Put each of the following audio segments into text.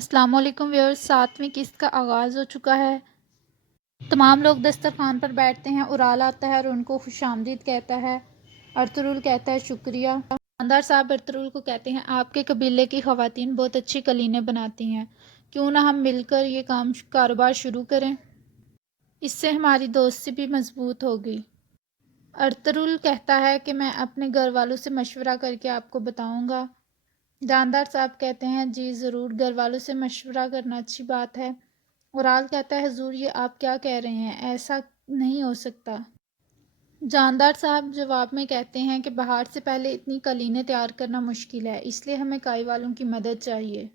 السلام علیکم ویورز، 7ویں قسط کا آغاز ہو چکا ہے۔ تمام لوگ دسترخوان پر بیٹھتے ہیں۔ اورال آتا ہے اور ان کو خوش آمدید کہتا ہے۔ ارطغرل کہتا ہے شکریہ۔ جاندار صاحب ارطغرل کو کہتے ہیں آپ کے قبیلے کی خواتین بہت اچھی قالینیں بناتی ہیں، کیوں نہ ہم مل کر یہ کاروبار شروع کریں؟ اس سے ہماری دوستی بھی مضبوط ہوگی۔ ارطغرل کہتا ہے کہ میں اپنے گھر والوں سے مشورہ کر کے آپ کو بتاؤں گا۔ جاندار صاحب کہتے ہیں جی ضرور، گھر والوں سے مشورہ کرنا اچھی بات ہے۔ اورال کہتا ہے حضور یہ آپ کیا کہہ رہے ہیں، ایسا نہیں ہو سکتا۔ جاندار صاحب جواب میں کہتے ہیں کہ بہار سے پہلے اتنی قالینیں تیار کرنا مشکل ہے، اس لیے ہمیں کائی والوں کی مدد چاہیے۔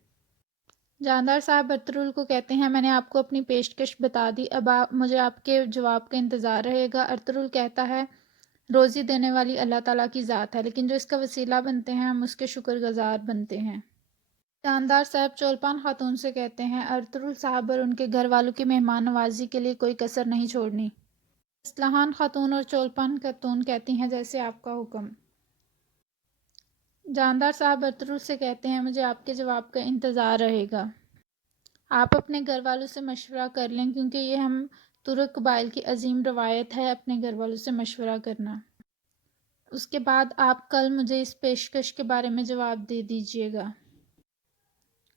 جاندار صاحب ارطغرل کو کہتے ہیں میں نے آپ کو اپنی پیشکش بتا دی، اب مجھے آپ کے جواب کا انتظار رہے گا۔ ارطغرل کہتا ہے روزی دینے والی اللہ تعالیٰ کی ذات ہے، لیکن جو اس کا وسیلہ بنتے ہیں ہم اس کے شکر گزار بنتے ہیں۔ جاندار صاحب چولپان خاتون سے کہتے ہیں ارطغرل صاحب اور ان کے گھر والوں کی مہمان نوازی کے لیے کوئی کسر نہیں چھوڑنی۔ اسلحان خاتون اور چولپان خاتون کہتی ہیں جیسے آپ کا حکم۔ جاندار صاحب ارطغرل سے کہتے ہیں مجھے آپ کے جواب کا انتظار رہے گا۔ آپ اپنے گھر والوں سے مشورہ کر لیں، کیونکہ یہ ہم ترک قبائل کی عظیم روایت ہے اپنے گھر والوں سے مشورہ کرنا۔ اس کے بعد آپ کل مجھے اس پیشکش کے بارے میں جواب دے دیجیے گا۔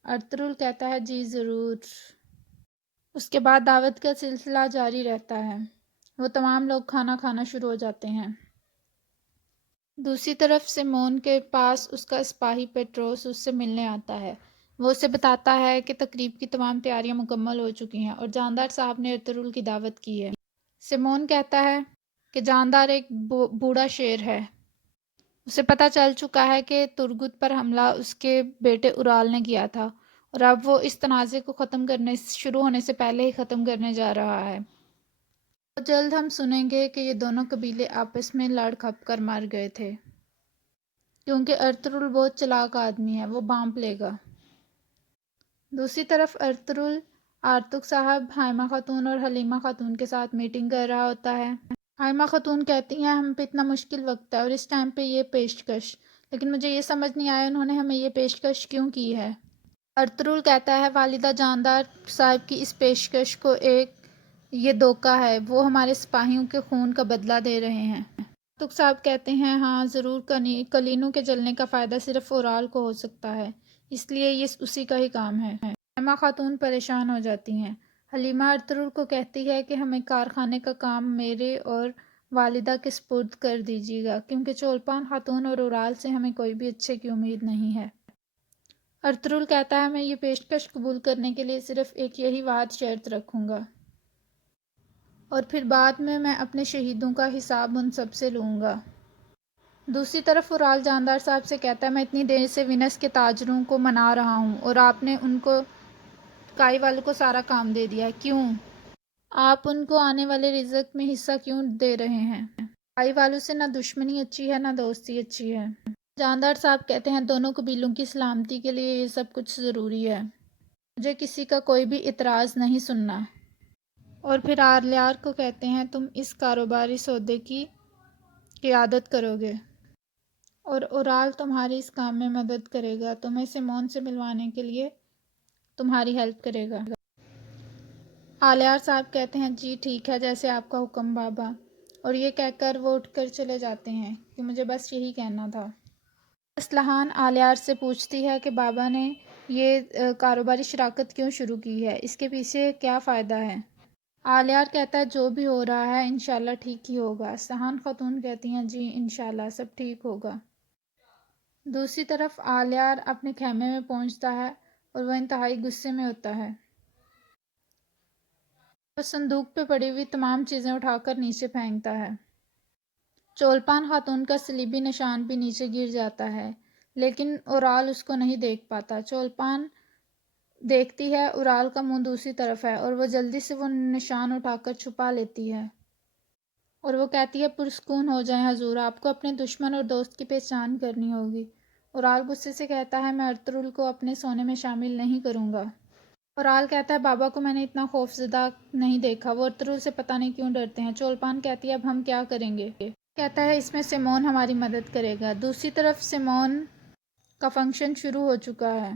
ارطغرل کہتا ہے جی ضرور۔ اس کے بعد دعوت کا سلسلہ جاری رہتا ہے۔ وہ تمام لوگ کھانا کھانا شروع ہو جاتے ہیں۔ دوسری طرف سیمون کے پاس اس کا سپاہی پیٹروس اس سے ملنے آتا ہے۔ وہ اسے بتاتا ہے کہ تقریب کی تمام تیاریاں مکمل ہو چکی ہیں اور جاندار صاحب نے ارطغرل کی دعوت کی ہے۔ سیمون کہتا ہے کہ جاندار ایک بوڑھا شیر ہے۔ اسے پتہ چل چکا ہے کہ ترگت پر حملہ اس کے بیٹے اورال نے کیا تھا اور اب وہ اس تنازع کو شروع ہونے سے پہلے ہی ختم کرنے جا رہا ہے۔ تو جلد ہم سنیں گے کہ یہ دونوں قبیلے آپس میں لڑ کھپ کر مر گئے تھے، کیونکہ ارطغرل بہت چلاک آدمی ہے، وہ بانپ لے گا۔ دوسری طرف ارطغرل آرتک صاحب حائمہ خاتون اور حلیمہ خاتون کے ساتھ میٹنگ کر رہا ہوتا ہے۔ حائمہ خاتون کہتی ہیں ہم پہ اتنا مشکل وقت ہے اور اس ٹائم پہ یہ پیشکش، لیکن مجھے یہ سمجھ نہیں آیا انہوں نے ہمیں یہ پیشکش کیوں کی ہے۔ ارطغرل کہتا ہے والدہ جاندار صاحب کی اس پیشکش کو یہ دھوکہ ہے، وہ ہمارے سپاہیوں کے خون کا بدلہ دے رہے ہیں۔ آرتک صاحب کہتے ہیں ہاں ضرور، قالینوں کے جلنے کا فائدہ صرف اورال کو ہو سکتا ہے، اس لیے یہ اسی کا ہی کام ہے۔ حائمہ خاتون پریشان ہو جاتی ہیں۔ حلیمہ ارطغرل کو کہتی ہے کہ ہمیں کارخانے کا کام میرے اور والدہ کے سپرد کر دیجیے گا، کیونکہ چولپان خاتون اور اورال سے ہمیں کوئی بھی اچھے کی امید نہیں ہے۔ ارطغرل کہتا ہے میں یہ پیشکش قبول کرنے کے لیے صرف ایک یہی شرط رکھوں گا، اور پھر بعد میں اپنے شہیدوں کا حساب ان سب سے لوں گا۔ دوسری طرف اورال جاندار صاحب سے کہتا ہے میں اتنی دیر سے وینس کے تاجروں کو منا رہا ہوں اور آپ نے ان کو کائی والوں کو سارا کام دے دیا، کیوں؟ آپ ان کو آنے والے رزق میں حصہ کیوں دے رہے ہیں؟ کائی والوں سے نہ دشمنی اچھی ہے نہ دوستی اچھی ہے۔ جاندار صاحب کہتے ہیں دونوں قبیلوں کی سلامتی کے لیے یہ سب کچھ ضروری ہے، مجھے کسی کا کوئی بھی اعتراض نہیں سننا۔ اور پھر آلیار کو کہتے ہیں تم اس کاروباری سودے کی قیادت کرو گے اور اورال تمہاری اس کام میں مدد کرے گا، تمہیں سیمون سے ملوانے کے لیے تمہاری ہیلپ کرے گا۔ آلیار صاحب کہتے ہیں جی ٹھیک ہے، جیسے آپ کا حکم بابا، اور یہ کہہ کر وہ اٹھ کر چلے جاتے ہیں کہ مجھے بس یہی کہنا تھا۔ اسلحان آلیار سے پوچھتی ہے کہ بابا نے یہ کاروباری شراکت کیوں شروع کی ہے، اس کے پیچھے کیا فائدہ ہے؟ آلیار کہتا ہے جو بھی ہو رہا ہے انشاءاللہ ٹھیک ہی ہوگا۔ اسلحان خاتون کہتی ہیں جی انشاءاللہ سب ٹھیک ہوگا۔ دوسری طرف آلیار اپنے خیمے میں پہنچتا ہے اور وہ انتہائی غصے میں ہوتا ہے۔ وہ صندوق پہ پڑی ہوئی تمام چیزیں اٹھا کر نیچے پھینکتا ہے۔ چولپان خاتون کا صلیبی نشان بھی نیچے گر جاتا ہے، لیکن اورال اس کو نہیں دیکھ پاتا۔ چولپان دیکھتی ہے اورال کا منہ دوسری طرف ہے اور وہ جلدی سے وہ نشان اٹھا کر چھپا لیتی ہے اور وہ کہتی ہے پرسکون ہو جائیں حضور، آپ کو اپنے دشمن اور دوست کی پہچان کرنی ہوگی۔ اورال غصے سے کہتا ہے میں ارطغرل کو اپنے سونے میں شامل نہیں کروں گا۔ اورال کہتا ہے بابا کو میں نے اتنا خوف زدہ نہیں دیکھا، وہ ارطغرل سے پتہ نہیں کیوں ڈرتے ہیں۔ چولپان کہتی ہے اب ہم کیا کریں گے؟ کہتا ہے اس میں سیمون ہماری مدد کرے گا۔ دوسری طرف سیمون کا فنکشن شروع ہو چکا ہے۔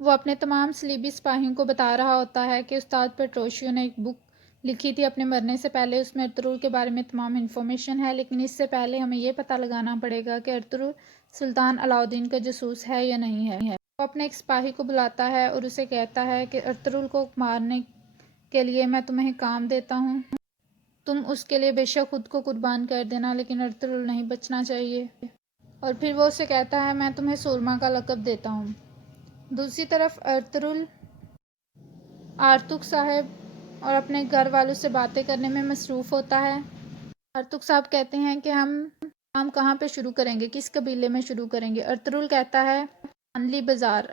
وہ اپنے تمام صلیبی سپاہیوں کو بتا رہا ہوتا ہے کہ استاد پیٹروشیو نے ایک بک لکھی تھی اپنے مرنے سے پہلے، اس میں ارطغرل کے بارے میں تمام انفارمیشن ہے، لیکن اس سے پہلے ہمیں یہ پتہ لگانا پڑے گا کہ ارطغرل سلطان علاؤالدین کا جاسوس ہے یا نہیں ہے۔ وہ اپنے ایک سپاہی کو بلاتا ہے اور اسے کہتا ہے کہ ارطغرل کو مارنے کے لیے میں تمہیں کام دیتا ہوں، تم اس کے لیے بے شک خود کو قربان کر دینا، لیکن ارطغرل نہیں بچنا چاہیے۔ اور پھر وہ اسے کہتا ہے میں تمہیں سورما کا لقب دیتا ہوں۔ دوسری طرف ارطغرل آرتوک صاحب اور اپنے گھر والوں سے باتیں کرنے میں مصروف ہوتا ہے۔ آرتوک صاحب کہتے ہیں کہ ہم کام کہاں پہ شروع کریں گے، کس قبیلے میں شروع کریں گے؟ ارطغرل کہتا ہے ہانلی بازار۔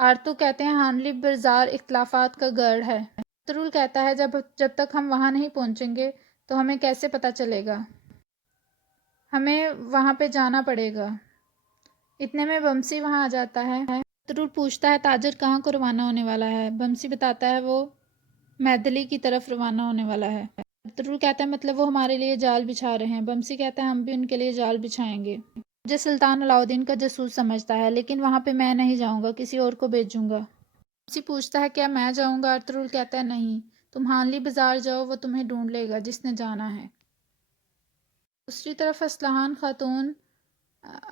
آرتوک کہتے ہیں ہانلی بازار اختلافات کا گڑھ ہے۔ ارطغرل کہتا ہے جب تک ہم وہاں نہیں پہنچیں گے تو ہمیں کیسے پتہ چلے گا، ہمیں وہاں پہ جانا پڑے گا۔ اتنے میں بمسی وہاں آ جاتا ہے۔ ارطغرل پوچھتا ہے تاجر کہاں کو روانہ ہونے والا ہے؟ بمسی بتاتا ہے وہ میدلی کی طرف روانہ ہونے والا ہے۔ ارطغرل کہتا ہے مطلب وہ ہمارے لیے جال بچھا رہے ہیں؟ بمسی کہتا ہے ہم بھی ان کے لیے جال بچھائیں گے۔ مجھے سلطان علاؤالدین کا جاسوس سمجھتا ہے، لیکن وہاں پہ میں نہیں جاؤں گا، کسی اور کو بھیجوں گا۔ بمسی پوچھتا ہے کیا میں جاؤں گا؟ ارطغرل کہتا ہے نہیں، تم ہانلی بازار جاؤ، وہ تمہیں ڈھونڈ لے گا جس نے جانا ہے۔ دوسری طرف اسلحان خاتون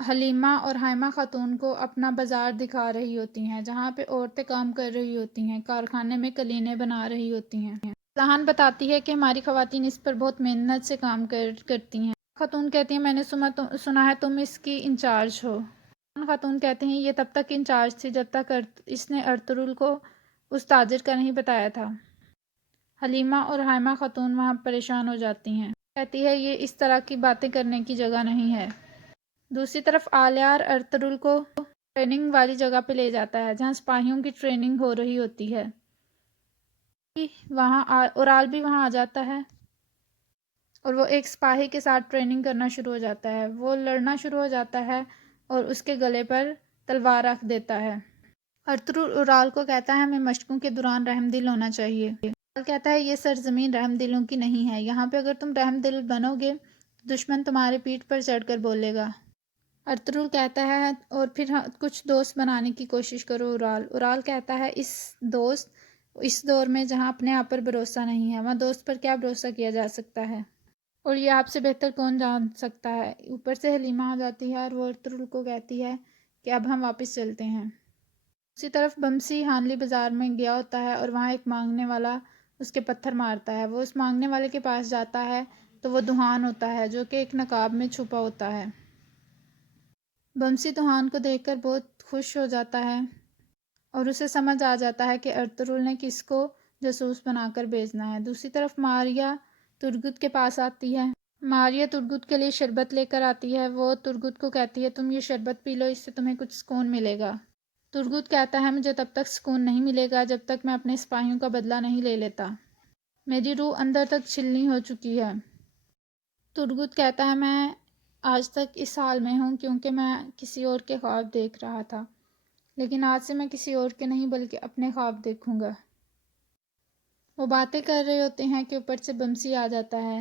حلیمہ اور حائمہ خاتون کو اپنا بازار دکھا رہی ہوتی ہیں، جہاں پہ عورتیں کام کر رہی ہوتی ہیں، کارخانے میں قالینیں بنا رہی ہوتی ہیں۔ اسلحان بتاتی ہے کہ ہماری خواتین اس پر بہت محنت سے کام کرتی ہیں۔ خاتون کہتی ہیں میں نے سنا ہے تم اس کی انچارج ہو۔ خاتون کہتے ہیں یہ تب تک انچارج تھی جب تک اس نے ارطغرل کو اس تاجر کا نہیں بتایا تھا۔ حلیمہ اور حائمہ خاتون وہاں پریشان ہو جاتی ہیں، کہتی ہے یہ اس طرح کی باتیں کرنے کی جگہ نہیں ہے۔ دوسری طرف آلیار ارطغرل کو ٹریننگ والی جگہ پہ لے جاتا ہے جہاں سپاہیوں کی ٹریننگ ہو رہی ہوتی ہے۔ اورال بھی وہاں آ جاتا ہے اور وہ ایک سپاہی کے ساتھ ٹریننگ کرنا شروع ہو جاتا ہے۔ وہ لڑنا شروع ہو جاتا ہے اور اس کے گلے پر تلوار رکھ دیتا ہے۔ ارطغرل اورال کو کہتا ہے ہمیں مشقوں کے دوران رحم دل ہونا چاہیے۔ اورال کہتا ہے یہ سرزمین رحم دلوں کی نہیں ہے، یہاں پہ اگر تم رحم دل بنو گے تو دشمن تمہارے پیٹھ پر چڑھ کر بولے گا۔ ارطغرل کہتا ہے اور پھر کچھ دوست بنانے کی کوشش کرو اورال کہتا ہے اس دور میں جہاں اپنے آپ پر بھروسہ نہیں ہے، وہاں دوست پر کیا بھروسہ کیا جا سکتا ہے، اور یہ آپ سے بہتر کون جان سکتا ہے۔ اوپر سے حلیمہ آ جاتی ہے اور وہ ارطغرل کو کہتی ہے کہ اب ہم واپس چلتے ہیں۔ اسی طرف بمسی ہانلی بازار میں گیا ہوتا ہے اور وہاں ایک مانگنے والا اس کے پتھر مارتا ہے۔ وہ اس مانگنے والے کے پاس جاتا ہے تو وہ دہان ہوتا ہے جو کہ ایک نقاب میں چھپا ہوتا ہے۔ بمسی دہان کو دیکھ کر بہت خوش ہو جاتا ہے اور اسے سمجھ آ جاتا ہے کہ ارطغرل نے کس کو جاسوس بنا کر بھیجنا ہے۔ دوسری طرف ماریا ترگت کے پاس آتی ہے۔ ماریا ترگت کے لیے شربت لے کر آتی ہے۔ وہ ترگت کو کہتی ہے تم یہ شربت پی لو، اس سے تمہیں کچھ سکون ملے گا۔ ترگت کہتا ہے مجھے تب تک سکون نہیں ملے گا جب تک میں اپنے سپاہیوں کا بدلہ نہیں لے لیتا، میری روح اندر تک چھلنی ہو چکی ہے۔ ترگت کہتا ہے میں آج تک اس حال میں ہوں کیونکہ میں کسی اور کے خواب دیکھ رہا تھا، لیکن آج سے میں کسی اور کے نہیں بلکہ اپنے خواب دیکھوں گا۔ وہ باتیں کر رہے ہوتے ہیں کہ اوپر سے بمسی آ جاتا ہے۔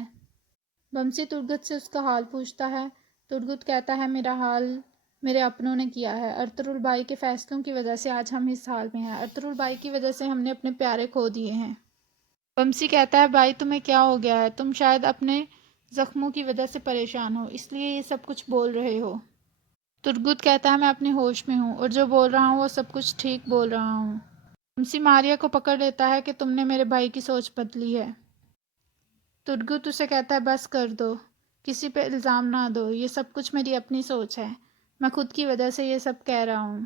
بمسی ترگت سے اس کا حال پوچھتا ہے۔ ترگت کہتا ہے میرا حال میرے اپنوں نے کیا ہے، ارطغرل بھائی کے فیصلوں کی وجہ سے آج ہم اس حال میں ہیں، ارطغرل بھائی کی وجہ سے ہم نے اپنے پیارے کھو دیے ہیں۔ بمسی کہتا ہے بھائی تمہیں کیا ہو گیا ہے، تم شاید اپنے زخموں کی وجہ سے پریشان ہو، اس لیے یہ سب کچھ بول رہے ہو۔ ترگت کہتا ہے میں اپنے ہوش میں ہوں اور جو بول رہا ہوں وہ سب کچھ ٹھیک بول رہا ہوں۔ بمسی ماریا کو پکڑ لیتا ہے کہ تم نے میرے بھائی کی سوچ بدلی ہے۔ ترگت اسے کہتا ہے بس کر دو، کسی پہ الزام نہ دو، یہ سب کچھ میری اپنی سوچ ہے، میں خود کی وجہ سے یہ سب کہہ رہا ہوں۔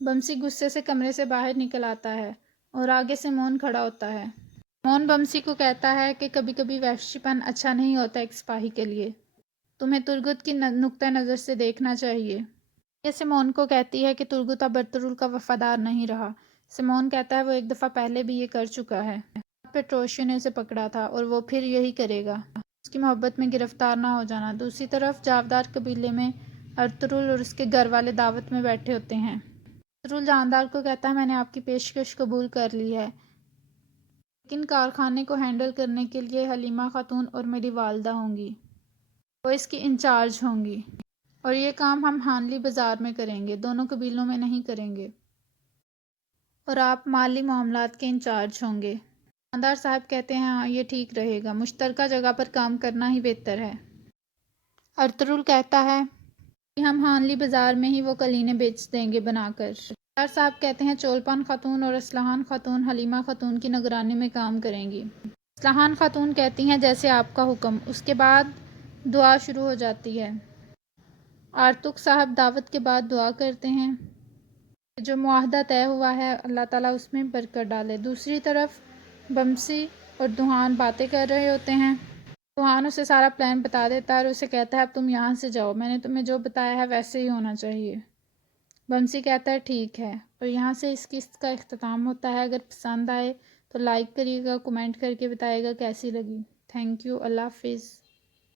بمسی غصے سے کمرے سے باہر نکل آتا ہے اور آگے سیمون کھڑا ہوتا ہے۔ سیمون بمسی کو کہتا ہے کہ کبھی کبھی وحشی پن اچھا نہیں ہوتا ایک سپاہی کے لیے، تمہیں ترگت کی نقطہ نظر سے دیکھنا چاہیے۔ یہ سیمون کو کہتی ہے کہ ترگت اب ارطغرل کا وفادار نہیں رہا۔ سیمون کہتا ہے وہ ایک دفعہ پہلے بھی یہ کر چکا ہے، پیٹروشیو نے اسے پکڑا تھا اور وہ پھر یہی کرے گا، اس کی محبت میں گرفتار نہ ہو جانا۔ دوسری طرف جاودار قبیلے میں ارطغرل اور اس کے گھر والے دعوت میں بیٹھے ہوتے ہیں۔ ارطغرل جاندار کو کہتا ہے میں نے آپ کی پیشکش قبول کر لی ہے، لیکن کارخانے کو ہینڈل کرنے کے لیے حلیمہ خاتون اور میری والدہ ہوں گی، وہ اس کی انچارج ہوں گی، اور یہ کام ہم ہانلی بازار میں کریں گے، دونوں قبیلوں میں نہیں کریں گے۔ اور آپ مالی معاملات کے انچارج ہوں گے۔ دکاندار صاحب کہتے ہیں ہاں یہ ٹھیک رہے گا، مشترکہ جگہ پر کام کرنا ہی بہتر ہے۔ ارطغرل کہتا ہے کہ ہم ہانلی بازار میں ہی وہ قالینیں بیچ دیں گے بنا کر۔ دکاندار صاحب کہتے ہیں چولپان خاتون اور اسلحان خاتون حلیمہ خاتون کی نگرانی میں کام کریں گی۔ اسلحان خاتون کہتی ہیں جیسے آپ کا حکم۔ اس کے بعد دعا شروع ہو جاتی ہے۔ آرتک صاحب دعوت کے بعد دعا کرتے ہیں کہ جو معاہدہ طے ہوا ہے اللہ تعالیٰ اس میں برکت ڈالے۔ دوسری طرف بمسی اور دوحان باتیں کر رہے ہوتے ہیں۔ دوحان اسے سارا پلان بتا دیتا ہے اور اسے کہتا ہے اب تم یہاں سے جاؤ، میں نے تمہیں جو بتایا ہے ویسے ہی ہونا چاہیے۔ بمسی کہتا ہے ٹھیک ہے، اور یہاں سے اس قسط کا اختتام ہوتا ہے۔ اگر پسند آئے تو لائک کریے گا، کمنٹ کر کے بتائے گا کیسی لگی۔ تھینک یو، اللہ حافظ۔